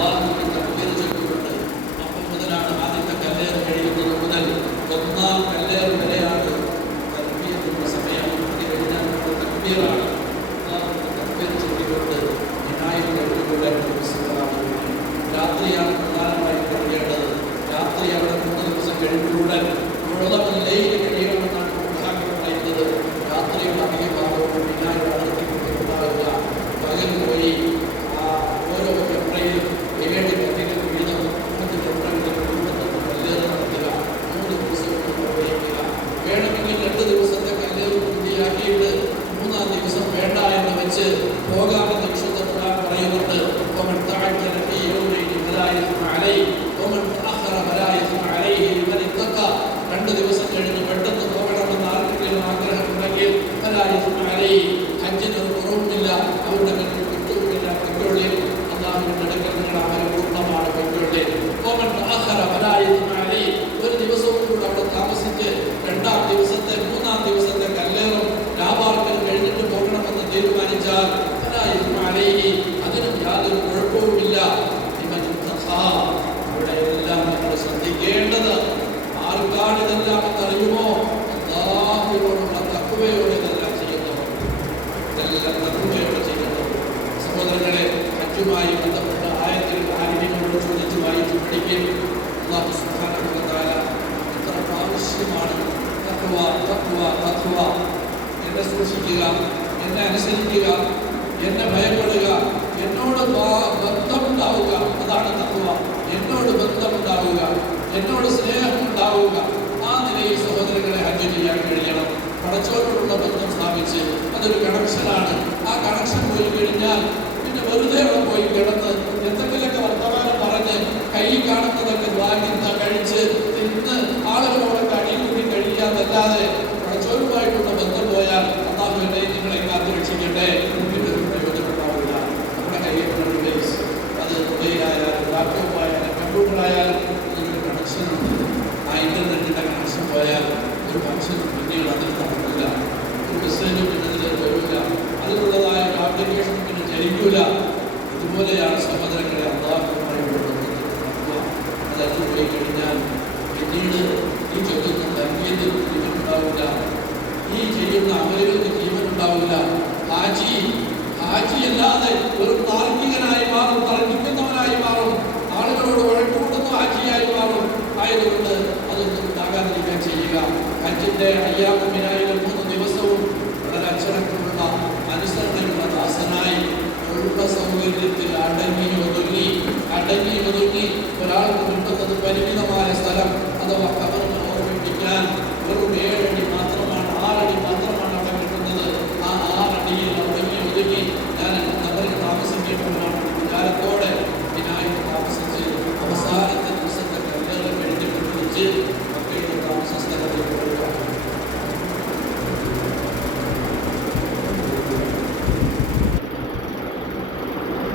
അള്ളാഹുവിന്റെ തക്ബീർ ചൊല്ലിക്കൊണ്ട് അപ്പം മുതലാണ് ആദ്യത്തെ കല്ലേറ് കഴിയുന്നത് മുതൽ ഒന്നാം കല്ലേറ് വരെയാണ് തക്ബീറിന്റെ സമയം. അത് കഴിഞ്ഞാൽ തക്ബീറാണ്. അള്ളാഹുവിന്റെ തക്ബീർ ചൊല്ലിക്കൊണ്ട് വിനായകൻ കഴിഞ്ഞുകൂടെ ദിവസങ്ങളാണ്. രാത്രിയാണ് പ്രധാനമായും കഴിയേണ്ടത്. രാത്രി അവിടെ 3 ദിവസം കഴിഞ്ഞുകൂടാൻ കഴിയണമെന്നാണ് പറയുന്നത്. രാത്രിയുടെ അധിക ഭാഗവും വിനായകൻ നടത്തിക്കൊണ്ടുണ്ടാകുക. പകൽ പോയി ഓരോ കെട്ടയിലും 7 കല്ലുകൾ വീതം 3 കെട്ടകളിൽ കുടുംബത്തിൽ കല്ലേറ് നടത്തുക. 3 ദിവസം നിർവഹിക്കുക. വേണമെങ്കിൽ 2 ദിവസത്തെ കല്ലേറ് പൂർത്തിയാക്കിയിട്ട് 3-ാം ദിവസം വേണ്ട എന്ന് വെച്ച് പോകാമെന്ന് വിശുദ്ധ ഖുർആൻ പറയുന്നുണ്ട്. രണ്ട് ദിവസം കഴിഞ്ഞ് പെട്ടെന്ന് പോകണമെന്ന് ആർക്കെങ്കിലും ആഗ്രഹമുണ്ടെങ്കിൽ ഹജ്ജിന് ഒരു കുറവുമില്ല. അവരുടെ കുറ്റവുമില്ല. പെട്രോളിൽ അള്ളാഹുവിന്റെ അടുക്കൽ നിങ്ങളുടെ അമൽ പൂർണ്ണമാണ്. പെട്രോളിൽ ഒരു ദിവസവും കൂടെ അവിടെ താമസിച്ച് 2-ാം ദിവസത്തെ 3-ാം ദിവസത്തെ കല്ലേറും വ്യാപാരത്തിന് കഴിഞ്ഞിട്ട് പോകണമെന്ന് തീരുമാനിച്ചാൽ അതിനും യാതൊരു കുഴപ്പവുമില്ല. അവിടെ എല്ലാം നമ്മൾ ശ്രദ്ധിക്കേണ്ടത് ആർക്കാണ് ഇതെല്ലാം എന്നറിയുമോ? അല്ലാഹുവിനോടുള്ള തഖ്വയോടെ ഇതെല്ലാം ചെയ്യുന്നവർ, ഇതെല്ലാം തഖ്വയോടെ ചെയ്യുന്നവർ. സഹോദരങ്ങളെ, ഹജ്ജുമായി ബന്ധപ്പെട്ട ആയത്തിൽ ആലിമീങ്ങളോട് ചോദിച്ചു വായിച്ചു പഠിക്കും. അല്ലാഹു സുബ്ഹാനഹു വ തആല എത്ര ആവശ്യമാണ് തഖ്വ തഖ്വ തഖ്വ. എന്നെ സൂക്ഷിക്കുക, എന്നെ അനുസരിക്കുക, എന്നെ ഭയപ്പെടുക, എന്നോട് ബന്ധമുണ്ടാവുക. അതാണ് തഖ്വ. എന്നോട് ബന്ധമുണ്ടാവുക, എന്നോട് സ്നേഹമുണ്ടാവുക. ആ നിലയിൽ സഹോദരങ്ങളെ ഹജ്ജ് ചെയ്യാൻ കഴിയണം. പടച്ചവനോടുള്ള ബന്ധം സ്ഥാപിച്ച് അതൊരു കണക്ഷനാണ്. ആ കണക്ഷൻ പോയി കഴിഞ്ഞാൽ പിന്നെ വെറുതെ അവിടെ പോയി കിടന്ന് എന്തെങ്കിലുമൊക്കെ വർത്തമാനം പറഞ്ഞ് കൈ കാണുന്നതൊക്കെ വാങ്ങി കഴിച്ച് ഇന്ന് ആളുകളോടൊക്കെ അടികൂടി കഴിക്കാന്നല്ലാതെ പടച്ചവനുമായിട്ടുള്ള ബന്ധം പോയാൽ അല്ലാഹു എന്നെ നിങ്ങളെ കാത്തു രക്ഷിക്കട്ടെ. പ്രയോജനമുണ്ടാവില്ല. നമ്മുടെ കയ്യിലുള്ള ഡിവൈസ്, അത് മൊബൈലായാലും ലാപ്ടോപ്പായാലും കമ്പ്യൂട്ടറായാലും അതിനൊരു കണക്ഷനുണ്ട്. ആ ഇന്റർനെറ്റിന്റെ കണക്ഷൻ പോയാൽ ഒരു ഫംഗ്ഷനും പിന്നീട് അതിൽ നടക്കില്ല. ഒരു മെസ്സേജും പിന്നെ അതിൽ വരില്ല. അതിനുള്ളതായ ഒരു ആപ്ലിക്കേഷൻ പിന്നെ ചലിക്കൂല. ഇതുപോലെയാണ് സഹോദരങ്ങളെ അള്ളാഹുവുമായുള്ള അതറിഞ്ഞു പോയി കഴിഞ്ഞാൽ പിന്നീട് ഈ ചൊല്ലുന്ന തങ്കീയത്തിൽ ജീവനുണ്ടാവില്ല. ഈ ചെയ്യുന്ന അമലുകൾക്ക് ജീവനുണ്ടാവില്ല. ഹാജി അല്ലാതെ ഒരു താർക്കികനായി മാറും, തർക്കിക്കുന്നവനായി മാറും, ആളുകളോട് വഴക്കൂടുന്ന ഹാജിയായി മാറും. ആയതുകൊണ്ട് അതൊന്നും ഉണ്ടാകാതിരിക്കാൻ ചെയ്യുക. ഹജ്ജിന്റെ അയ്യാമിന